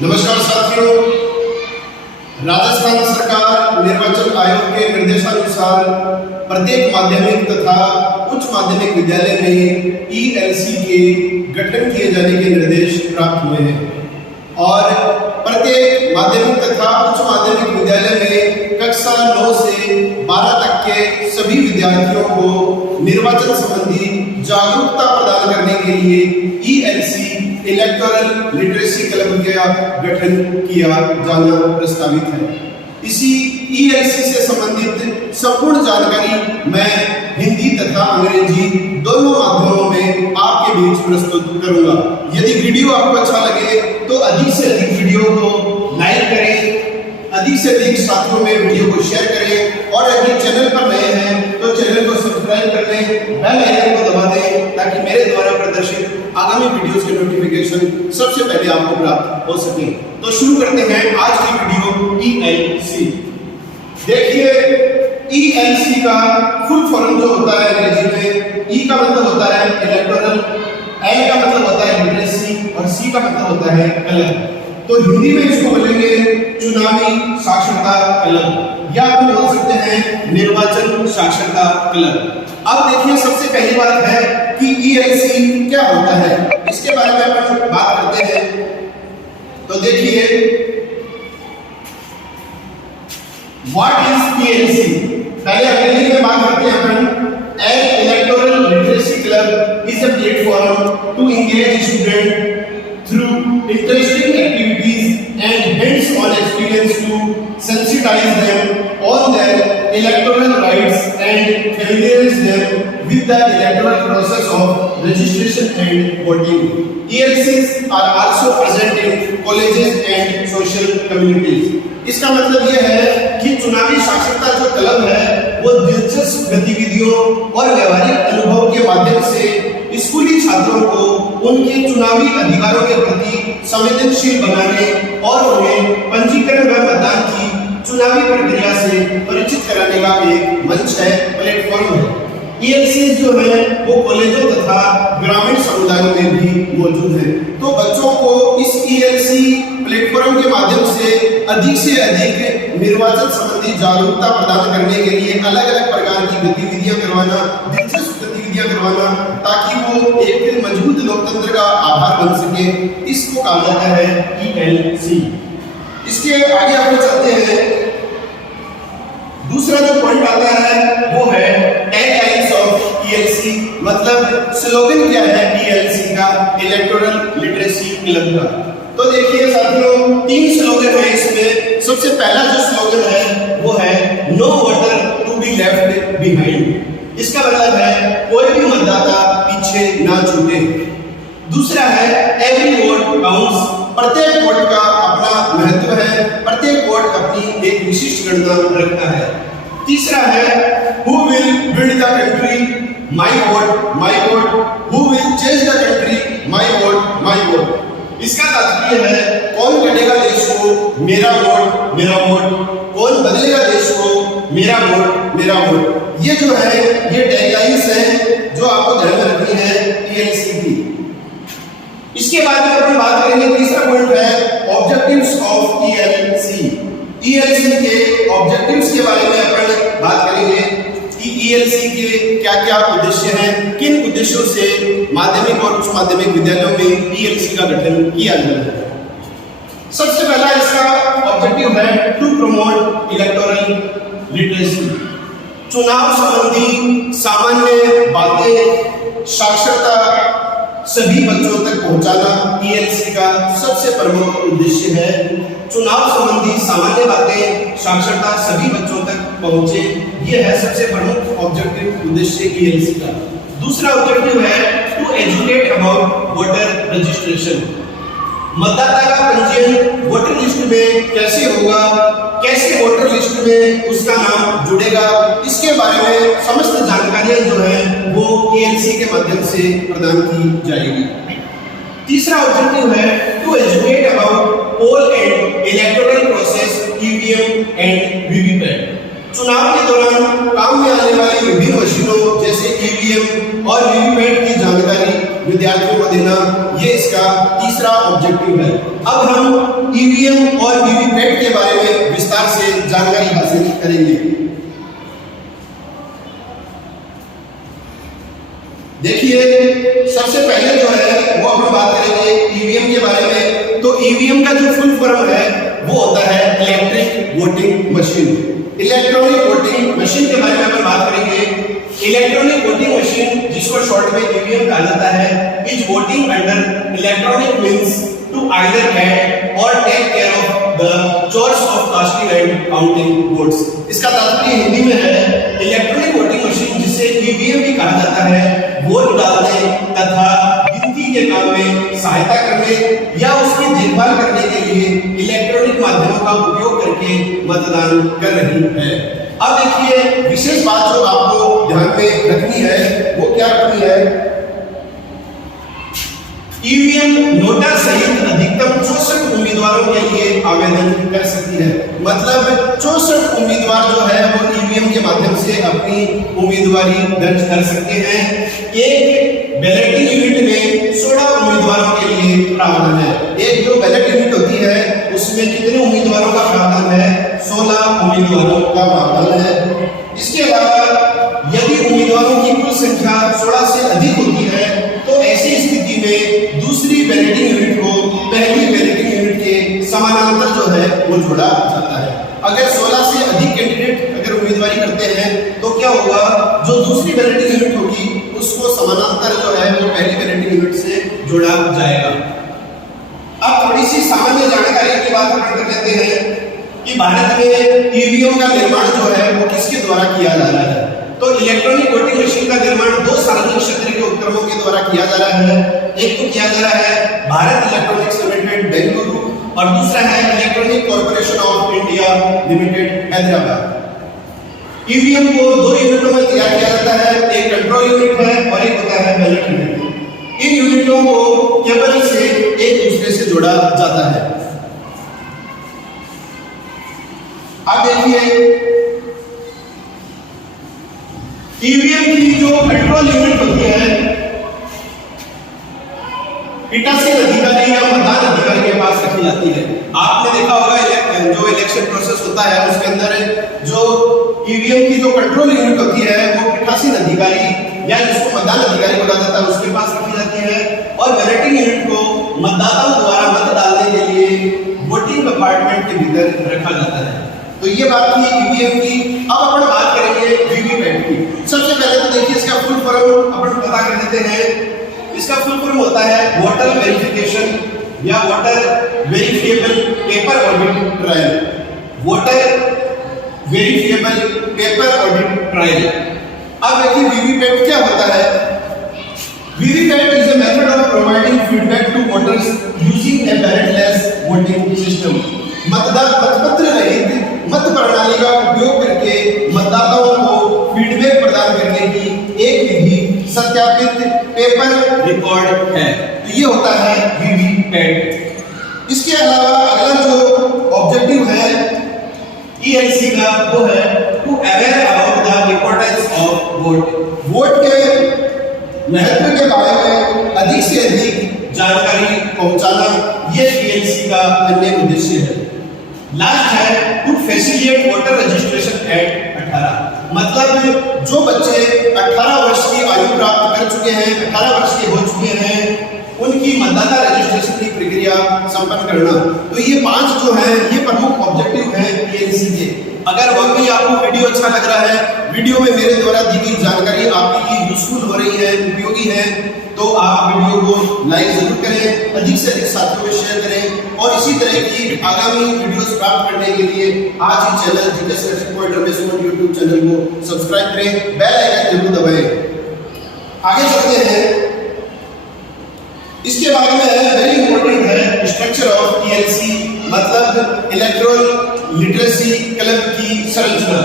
नमस्कार साथियों, राजस्थान सरकार निर्वाचन आयोग के निर्देशानुसार प्रत्येक माध्यमिक तथा उच्च माध्यमिक विद्यालय में ईएलसी के गठन किए जाने के निर्देश प्राप्त हुए हैं और प्रत्येक माध्यमिक तथा उच्च माध्यमिक विद्यालय में कक्षा 9 से 12 तक के सभी विद्यार्थियों को निर्वाचन संबंधी जागरूकता प्रदान करने के लिए ईएलसी इलेक्टोरल लिटरेसी क्लब का गठन किया जाना प्रस्तावित है। इसी ईएलसी से संबंधित संपूर्ण जानकारी मैं हिंदी तथा अंग्रेजी दोनों माध्यमों में आपके बीच प्रस्तुत करूंगा। यदि वीडियो आपको अच्छा लगे तो अधिक से अधिक वीडियो को लाइक करें, अधिक से अधिक साथियों में वीडियो को शेयर करें और यदि चैनल पर नए हैं तो चैनल को सब्सक्राइब कर लें, बेल आइकन को दबा दें ताकि मेरे द्वारा प्रदर्शित आगामी वीडियोस के नोटिफिकेशन सबसे पहले आपको प्राप्त हो सके। तो शुरू करते हैं आज की वीडियो ईएलसी। देखिए, ईएलसी का फुल फॉर्म जो होता है अंग्रेजी में, ई का मतलब होता है इलेक्टोरल, एल का मतलब होता है लिटरेसी और सी का मतलब होता है कलर। तो हिंदी में इसको बोलेंगे चुनावी साक्षरता क्लब या आप बोल सकते हैं निर्वाचन साक्षरता क्लब। अब देखिए, सबसे पहली बात है कि ईएलसी क्या होता है, इसके बारे में अपन बात करते हैं। तो देखिए, व्हाट इज ईएलसी, पहले अंग्रेजी में बात करते हैं अपन। An electoral literacy club is a platform to engage student through interesting activities and hands on experience to sensitize them on their electoral rights and familiarize them with the electoral process of registration and voting. ELCs are also present in colleges and social communities. इसका मतलब यह है कि चुनावी साक्षरता जो club है वो दिलचस्प गतिविधियों और व्यवहारिक अनुभव के माध्यम से स्कूली छात्रों को उनके चुनावी अधिकारों के प्रति संवेदनशील बनाने और उन्हें पंजीकरण व मतदान की चुनावी प्रक्रिया से परिचित कराने का एक मंच है, प्लेटफॉर्म है। ईएलसी जो है वो कॉलेजों तथा ग्रामीण समुदायों में भी मौजूद है। तो बच्चों को इस ईएलसी प्लेटफॉर्म के माध्यम से अधिक निर्वाचन संबंधी जागरूकता प्रदान करने के लिए अलग अलग प्रकार की गतिविधियां करवाना, दिलचस्प गतिविधियां करवाना, ताकि वो एक मजबूत लोकतंत्र का आधार बन सके, इसको कहा जाता है ईएलसी। इसके आगे आपको चलते हैं। दूसरा जो पॉइंट आता है वो है टैगलाइंस ऑफ ईएलसी, मतलब स्लोगन क्या है ईएलसी का, इलेक्टोरल लिटरेसी क्लब का। तो देखिए साथियों, 3 स्लोगन है इसमें। सबसे पहला जो स्लोगन है वो है no voter to be left behind. इसका मतलब है कोई भी मतदाता पीछे ना छूटे। दूसरा है एवरी वोट काउंट्स, प्रत्येक वोट का अपना महत्व है, प्रत्येक वोट अपनी एक विशिष्ट गणना रखता है। तीसरा है who will build the country, my vote my vote, who will change the country, my vote my vote. इसका तात्पर्य है कौन गढ़ेगा देश को, मेरा वोट मेरा वोट, कौन बदलेगा देश को, मेरा वोट मेरा वोट। ये जो है ये टैगलाइंस है जो आपको ध्यान में रखनी है ईएलसी की। इसके बाद में अपन बात करेंगे, तीसरा पॉइंट है ऑब्जेक्टिव्स ऑफ ईएलसी। ईएलसी के ऑब्जेक्टिव्स के बारे में अपन बात करेंगे कि ईएलसी के क्या-क्या उद्देश्य हैं, किन उद्देश्यों से माध्यमिक और उच्च माध्यमिक विद्यालयों में ईएलसी का गठन किया गया है। सबसे पहला इसका ऑब्जेक्टिव है टू प्रमोट इलेक्टोरल लिटरेसी, चुनाव संबंधी सामान्य बातें, साक्षरता सभी बच्चों तक पहुंचाना ईएलसी का सबसे प्रमुख उद्देश्य है। चुनाव संबंधी सामान्य बातें, साक्षरता सभी बच्चों तक पहुंचे, यह है सबसे प्रमुख ऑब्जेक्टिव उद्देश्य ईएलसी का। दूसरा ऑब्जेक्टिव है to educate about voter registration, मतदाता का पंजीयन वोटर लिस्ट में कैसे होगा, कैसे वोटर लिस्ट में उसका नाम जुड़ेगा, इसके बारे में समस्त जानकारियां जो है वो ईएलसी के माध्यम से प्रदान की जाएगी। तीसरा ऑब्जेक्टिव है to educate about poll and electoral process, EVM and VVPAT, चुनाव के दौरान काम में आने वाली विभिन्न मशीनों जैसे ईवीएम और वीवीपैट की जानकारी विद्यार्थियों को देना, ये इसका तीसरा ऑब्जेक्टिव है। अब हम ईवीएम और वीवीपैट के बारे में विस्तार से जानकारी हासिल करेंगे। देखिए, सबसे पहले जो है वो हम बात करेंगे ईवीएम के बारे में। तो ईवीएम का जो फुल फॉर्म है वो होता है electric voting machine. Electronic voting machine के बारे में हम बात करेंगे। इलेक्ट्रॉनिक वोटिंग मशीन, जिसको शॉर्ट में ईवीएम कहा जाता है, is voting under electronic means to either add और take care of the chores of casting and counting votes. इसका तात्पर्य हिंदी में है इलेक्ट्रॉनिक वोटिंग मशीन, जिसे ईवीएम भी कहा जाता है, वोट डालने तथा गिनती के काम में सहायता करने या उसकी देखभाल करने के लिए इलेक्ट्रॉनिक माध्यमों का उपयोग करके मतदान कर रही है। अब देखिए, विशेष बात जो आपको ध्यान में रखनी है वो क्या रखनी है, ईवीएम नोटा सहित अधिकतम 64 उम्मीदवारों के लिए आवेदन कर सकती है। मतलब 64 उम्मीदवार जो है वो ईवीएम के माध्यम से अपनी उम्मीदवारी दर्ज कर सकते हैं। एक बैलेटिंग यूनिट में 16 उम्मीदवारों के लिए प्रावधान है। एक जो बैलेट यूनिट होती है उसमें कितने उम्मीदवारों का प्रावधान है? 16 उम्मीदवारों का प्रावधान है। इसके अलावा यदि उम्मीदवारों की कुल संख्या 16 से अधिक होती है तो ऐसी स्थिति में दूसरी बैलेटिंग यूनिट को पहली बैलेटिंग यूनिट के समानांतर जो है वो जोड़ा जाता है। अगर 16 से अधिक कैंडिडेट अगर उम्मीदवारी करते हैं तो क्या होगा, जो दूसरी बैलेटिंग यूनिट होगी उसको समानांतर जो है वो पहली बैलेटिंग यूनिट से जोड़ा जाएगा। अब थोड़ी सी सामान्य जानकारी की बात कर लेते हैं कि भारत में ईवीएम का निर्माण जो है वो किसके द्वारा किया जा रहा है। तो इलेक्ट्रॉनिक वोटिंग मशीन का निर्माण दो सार्वजनिक क्षेत्र के उपक्रमों के द्वारा किया जा रहा है। एक तो किया जा रहा है भारत इलेक्ट्रॉनिक्स लिमिटेड बेंगलुरु और दूसरा है electronic corporation of India limited Hyderabad. EVM को दो यूनिटों में तैयार किया जाता है, एक कंट्रोल यूनिट है और एक होता है बैलेट यूनिट। इन यूनिटों को केबल से एक दूसरे से जोड़ा जाता है। अब देखिए, ईवीएम की जो कंट्रोल यूनिट होती है पीठासीन अधिकारी या मतदान अधिकारी के पास रखी जाती है। आपने देखा होगा जो इलेक्शन प्रोसेस होता है उसके अंदर जो ईवीएम की जो कंट्रोल यूनिट होती है वो पीठासीन अधिकारी या जिसको मतदान अधिकारी बोला जाता है उसके पास रखी जाती है और बैलेटिंग यूनिट को मतदाताओं द्वारा मत डालने के लिए वोटिंग कंपार्टमेंट के भीतर रखा जाता है। तो ये बात थी ईवीएम की। अब अपन बात करेंगे वीवीपैट की। सबसे पहले तो देखिए इसका फुल फॉर्म अपन पता कर लेते हैं। इसका फुल फॉर्म होता है वोटर वेरिफिकेशन या voter verifiable paper audit trial. Voter verifiable paper audit trial. अब देखिए वीवीपैट क्या होता है। VVPAT is a method of providing feedback to voters using a ballotless voting system. मतपत्र रहित मत प्रणाली का उपयोग करके मतदाताओं को फीडबैक प्रदान करने की एक विधि सत्यापित पेपर रिकॉर्ड है। तो ये होता है वीवीपैट। इसके अलावा अगला जो ऑब्जेक्टिव है ईएलसी का वो है to aware about the importance of vote. Vote के महत्व के बारे में अधिक से अधिक जानकारी पहुंचाना ये ईएलसी का अन्य उद्देश्य है। लास्ट है to facilitate voter registration at 18। मतलब जो बच्चे 18 वर्ष की आयु प्राप्त कर चुके हैं, 18 वर्ष के हो चुके हैं, उनकी मतदाता रजिस्ट्रेशन की प्रक्रिया संपन्न करना। तो ये 5 जो है ये प्रमुख ऑब्जेक्टिव है ईएलसी के। अगर वाकई आपको वीडियो अच्छा लग रहा है, वीडियो में मेरे द्वारा दी गई जानकारी आपके लिए यूजफुल हो रही है, उपयोगी है, तो आप वीडियो को लाइक जरूर करें, अधिक से अधिक साथियों में शेयर करें और इसी तरह की आगामी वीडियोस प्राप्त करने के लिए आज ही channel GK selection point Ramesh YouTube channel को सब्सक्राइब करें, बेल आइकन जरूर दबाएं। आगे चलते हैं। इसके बाद में वेरी इंपॉर्टेंट है स्ट्रक्चर ऑफ ईएलसी, मतलब इलेक्टोरल लिटरेसी क्लब की संरचना।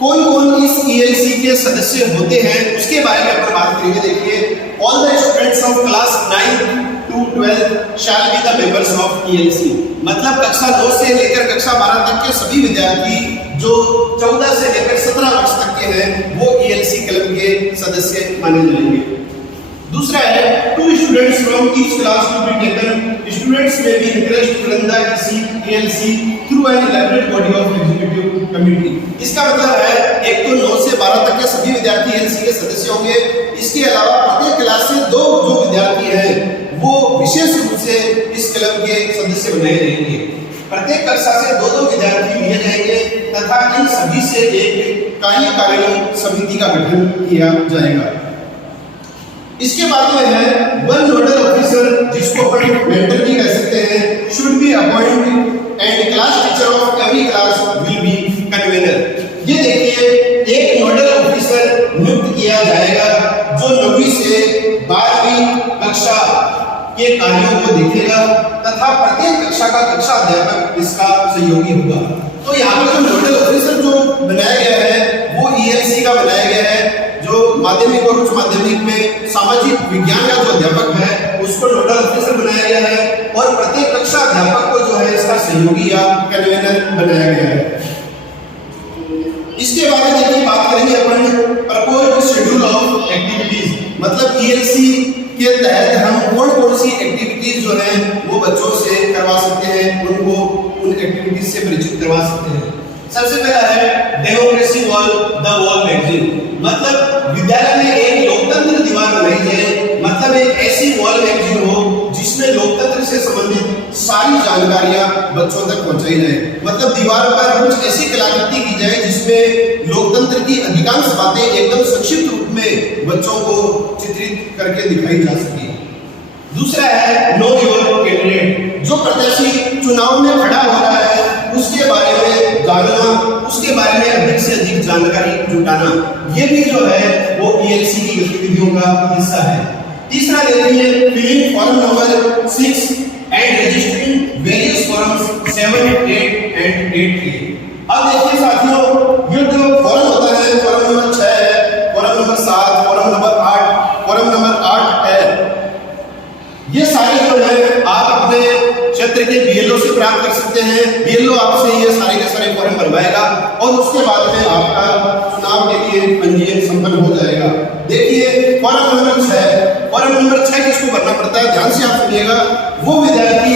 कौन कौन इस ईएलसी के सदस्य होते हैं उसके बारे में अपन बात करेंगे। देखिए, all the students of class 9 to 12 shall be the members of ELC. मतलब कक्षा 9 से लेकर कक्षा 12 तक के सभी विद्यार्थी जो 14 से लेकर 17 वर्ष तक के हैं वो ईएलसी क्लब के सदस्य माने जाएंगे। दूसरा है 2 students from each class to be taken, students may be interest to run the ELC through an elected body of executive committee. इसका मतलब है एक तो 9 से 12 तक के सभी विद्यार्थी ELC के सदस्य होंगे। इसके अलावा प्रत्येक क्लास से 2 जो विद्यार्थी हैं वो विशेष रूप से इस क्लब के सदस्य बनाए जाएंगे। प्रत्येक कक्षा से 2-2 विद्यार्थी लिए जाएंगे तथा इन सभी से एक कार्यकारिणी समिति का गठन किया जाएगा। इसके बाद में है 1 नोडल ऑफिसर, जिसको अपन मेंटर भी कह सकते हैं, should be appointed and class teacher of every class will be convener. ये देखिए, एक नोडल ऑफिसर नियुक्त किया जाएगा जो 9वीं से 12वीं कक्षा के कार्यों को देखेगा तथा प्रत्येक कक्षा का कक्षा अध्यापक इसका सहयोगी होगा। तो यहाँ पर जो नोडल ऑफिसर जो बनाया गया है वो ELC का बनाया गया है। जो माध्यमिक और उच्च माध्यमिक में सामाजिक विज्ञान का जो अध्यापक है उसको नोडल ऑफिसर बनाया गया है और प्रत्येक कक्षा अध्यापक को जो है इसका सहयोगी या कन्वीनर बनाया गया है। इसके बाद में देखिए बात करेंगे अपन प्रपोज्ड शेड्यूल ऑफ एक्टिविटीज, मतलब ELC के तहत हम कौन-कौन सी एक्टिविटीज जो है वो बच्चों से करवा सकते हैं, उनको उन एक्टिविटीज से परिचित करवा सकते हैं। सबसे पहला है democracy wall the wall magazine, मतलब विद्यालय में एक लोकतंत्र दीवार बनाई जाए, मतलब एक ऐसी वॉल मैगजीन हो जिसमें लोकतंत्र से संबंधित सारी जानकारियां बच्चों तक पहुंचाई जाए। मतलब दीवार पर कुछ ऐसी कलाकृति की जाए जिसमें लोकतंत्र की अधिकांश बातें एकदम संक्षिप्त रूप में बच्चों को चित्रित करके दिखाई जा सके। दूसरा है नो योर कैंडिडेट, जो प्रत्याशी चुनाव में खड़ा हो रहा है उसके बारे में जानना, उसके बारे में अधिक से अधिक जानकारी जुटाना, ये भी जो है वो ELC की गतिविधियों का हिस्सा है। तीसरा देखिए filling form number 6 and registering various forms 7, 8 and 8A। अब देखिए साथियों, ये जो फॉर्म होता है, फॉर्म नंबर 6 है, form number 7, form number 8, form number 8 है, ये सारे जो है आप अपने क्षेत्र के BLO से प्राप्त कर सकते हैं। BLO आपसे ये सारे के सारे फॉर्म भरवाएगा और उसके बाद में आपका चुनाव के लिए पंजीयन संपन्न हो जाएगा। देखिए फॉर्म नंबर 6, फॉर्म नंबर 6 किसको भरना पड़ता है, ध्यान से आप सुनिएगा। वो विद्यार्थी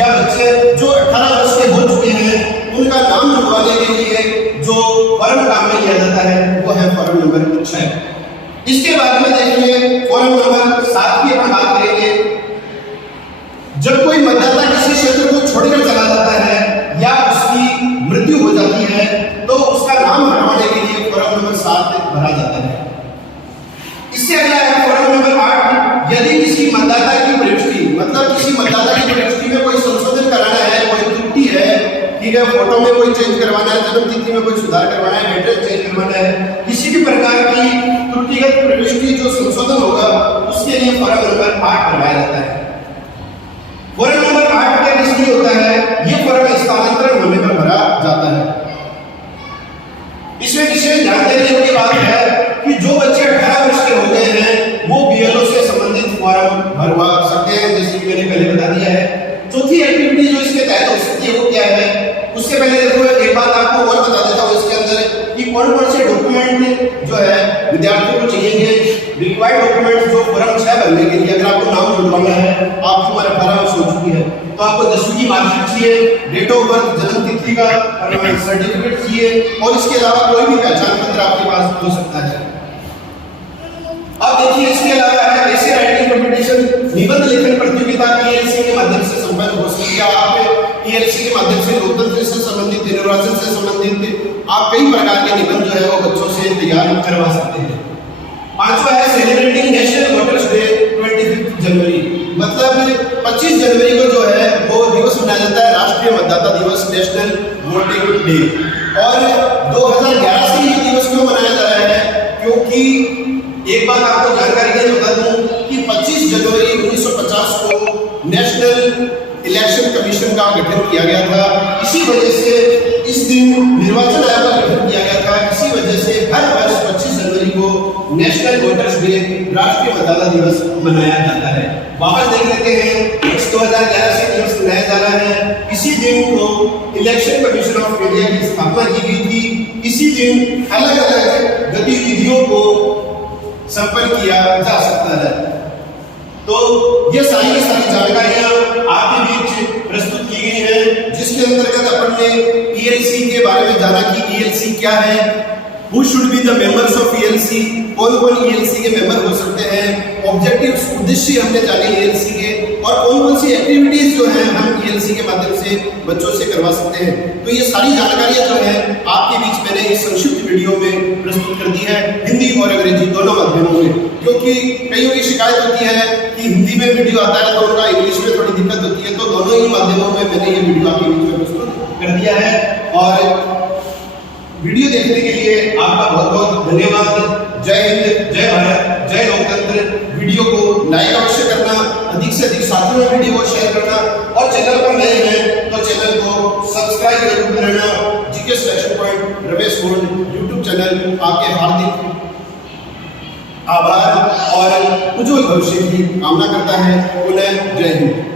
या बच्चे जो 18 वर्ष के हो चुके हैं उनका नाम जुड़वाने के लिए जो फॉर्म काम में लिया जाता है वो है फॉर्म नंबर 6। इसके बाद में देखिए फॉर्म नंबर 7 की हम बात करेंगे। जब कोई मतदाता किसी क्षेत्र को छोड़कर चला जाता है या उसकी मृत्यु हो जाती है तो उसका नाम हटवाने के लिए फॉर्म नंबर 7 भरा जाता है। इससे अगला है फॉर्म नंबर 8, यदि किसी मतदाता की प्रविष्टि, मतलब किसी मतदाता की प्रविष्टि में कोई संशोधन कराना है, कोई त्रुटि है, ठीक है, फोटो में कोई चेंज करवाना है, जन्म तिथि में कोई सुधार करवाना है, एड्रेस चेंज करवाना है, किसी भी प्रकार की त्रुटिगत प्रविष्टि जो संशोधन होगा उसके लिए फॉर्म नंबर 8 भरवाया जाता है। फॉर्म नंबर 8 का किसलिए होता है, ये फॉर्म स्थानांतरण होने पर भरा जाता है। इसमें विशेष ध्यान देने की बात है कि जो बच्चे 18 वर्ष के हो गए हैं वो BLO से संबंधित फॉर्म भरवा सकते हैं, जैसे कि मैंने पहले बता दिया है। चौथी एक्टिविटी जो इसके तहत हो सकती है वो क्या है, उससे पहले देखो एक बात आपको और बता देता हूँ इसके अंदर कि कौन-कौन से डॉक्यूमेंट जो है विद्यार्थियों को चाहिए। रिक्वायर्ड डॉक्यूमेंट जो फॉर्म 6 भरने के लिए, अगर आपको नाम जुड़वाना है, आपकी उम्र 18 वर्ष हो चुकी है तो आपको 10वीं की मार्कशीट चाहिए, डेट ऑफ बर्थ, जन्म तिथि का सर्टिफिकेट चाहिए और इसके अलावा कोई भी पहचान पत्र आपके पास हो सकता है। अब देखिए इसके अलावा है ऐसे राइटिंग कंपटीशन, निबंध लेखन प्रतियोगिता ELC के माध्यम से संपन्न हो सकती है। आप ELC के माध्यम से लोकतंत्र से संबंधित, निर्वाचन से संबंधित आप कई प्रकार के निबंध जो है वो बच्चों से तैयार करवा सकते हैं। पांचवा है सेलिब्रेटिंग नेशनल वोटर्स डे 25 जनवरी, मतलब 25 जनवरी को जो है वो दिवस मनाया जाता है राष्ट्रीय मतदाता दिवस, नेशनल वोटिंग डे। और 2011 से ये दिवस क्यों मनाया जा रहा है, क्योंकि एक बात आपको जानकारी देना बता दूं कि 25 जनवरी 1950 को नेशनल इलेक्शन कमीशन का गठन किया गया था। इसी वजह से इस दिन निर्वाचन आयोग का गठन किया गया था। इसी वजह से हर वर्ष 25 जनवरी को नेशनल वोटर्स डे, राष्ट्रीय मतदाता दिवस मनाया जाता है। वापस देख लेते हैं, इस 2011 से दिवस मनाया जा रहा है। इसी दिन को इलेक्शन कमीशन ऑफ इंडिया की स्थापना की गई थी। इसी दिन अलग अलग गतिविधियों को संपन्न किया जा सकता है। तो ये सारी जानकारियां आपके बीच प्रस्तुत की गई हैं, जिसके अंतर्गत अपन ने ELC के बारे में जाना कि ELC क्या है, Who should be the members of ELC, कौन-कौन ELC के मेंबर हो सकते हैं, ऑब्जेक्टिव्स उद्देश्य हमने जाने ELC के, और कौन-कौन सी एक्टिविटीज जो हैं हम ELC के माध्यम से बच्चों से करवा सकते हैं। तो ये सारी जानकारियां जो है आपके बीच मैंने इस संक्षिप्त वीडियो में प्रस्तुत कर दी है, हिंदी और अंग्रेजी दोनों माध्यमों में, क्योंकि कईयों की शिकायत होती है कि हिंदी में वीडियो आता है तो उनका इंग्लिश में थोड़ी दिक्कत होती है, तो दोनों ही माध्यमों में मैंने ये वीडियो आपके बीच में प्रस्तुत कर दिया है। और वीडियो देखने के लिए आपका बहुत बहुत धन्यवाद। जय हिंद, जय भारत, जय लोकतंत्र। वीडियो को लाइक अवश्य करना, अधिक से अधिक साथियों में वीडियो को शेयर करना, और चैनल पर नए हैं तो चैनल को सब्सक्राइब जरूर करना। GK selection point Ramesh gold YouTube channel आपके हार्दिक आभार और उज्जवल भविष्य की कामना करता है। पुनः जय हिंद।